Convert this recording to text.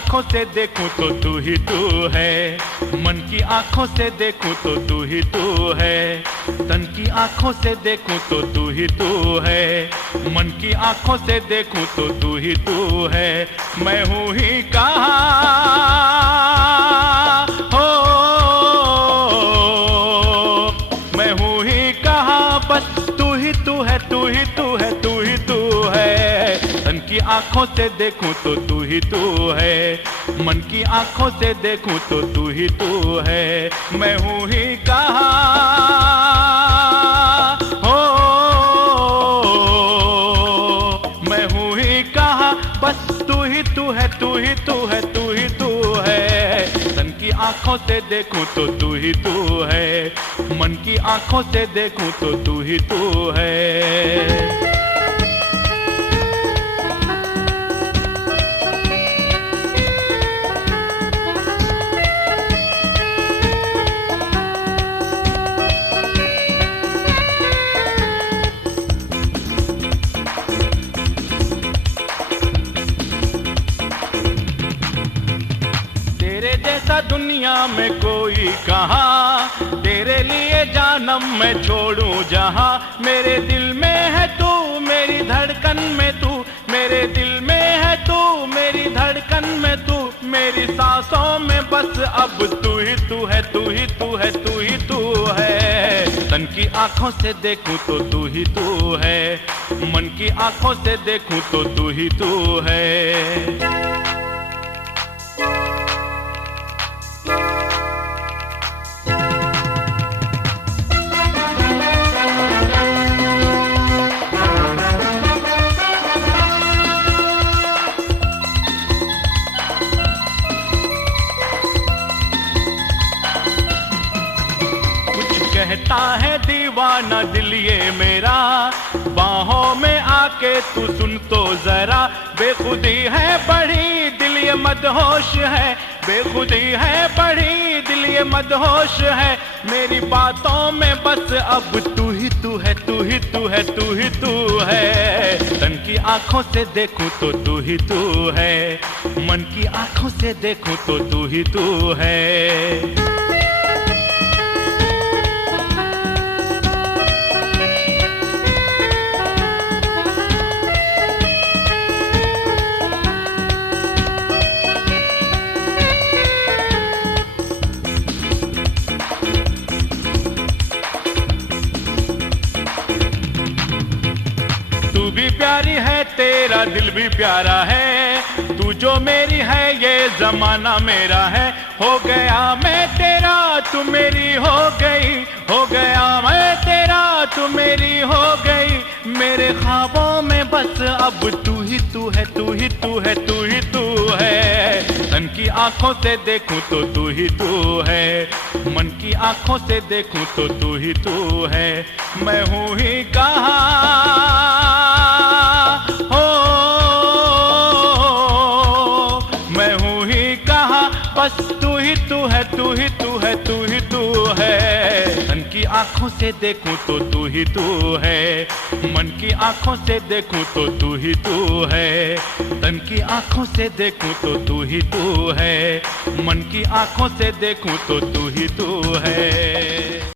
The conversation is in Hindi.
आंखों से देखूं तो तू ही तू है, मन की आंखों से देखूं तो तू ही तू है, तन की आंखों से देखूं तो तू ही तू है, मन की आंखों से देखूं तो तू ही तू है। मैं हूँ ही कहाँ हो, मैं हूँ ही कहाँ, बस तू ही तू है, तू ही तू है, तू ही तू है। तन की आंखों से देखूं तो तू ही तू है, मन की आंखों से देखूं तो तू ही तू है। मैं हूँ ही कहाँ हो, मैं हूँ ही कहाँ, बस तू ही तू है, तू ही तू है, तू ही तू है। तन की आंखों से देखूं तो तू ही तू है, मन की आंखों से देखूं तो तू ही तू है। तेरे जैसा दुनिया में कोई कहाँ, तेरे लिए जानम मैं छोड़ूं जहाँ। मेरे दिल में है तू, मेरी धड़कन में तू, मेरे दिल में है तू, मेरी धड़कन में तू, मेरी सांसों में बस अब तू ही तू है, तू ही तू है, तू ही तू है। तन की आंखों से देखूं तो तू ही तू है, मन की आंखों से देखूं तो तू ही तू है। कहता है दीवाना दिल ये मेरा, बाहों में आके तू सुन तो जरा। बेखुदी है बड़ी दिल ये मदहोश है, बेखुदी है बड़ी दिल ये मदहोश है। मेरी बातों में बस अब तू ही तू है, तू ही तू है, तू ही तू है। तन की आंखों से देखूं तो तू ही तू है, मन की आंखों से देखूं तो तू ही तू है। तू भी प्यारी है, तेरा दिल भी प्यारा है, तू जो मेरी है ये जमाना मेरा है। हो गया मैं तेरा, तू मेरी हो गई, हो गया मैं तेरा, तू मेरी हो गई। मेरे ख्वाबों में बस अब तू ही तू है, तू ही तू है, तू ही तू है। तन की आंखों से देखूं तो तू ही तू है, मन की आंखों से देखूं तो तू ही तू है। मैं हूँ ही कहाँ हो, मैं हूँ ही कहाँ, बस तू ही तू है, तू ही तू है, तू ही तू है। तन की आंखों से देखूं तो तू ही तू है, मन की आंखों से देखूं तो तू ही तू है। तन की आंखों से देखूं तो तू ही तू है, मन की आंखों से देखूं तो तू ही तू है।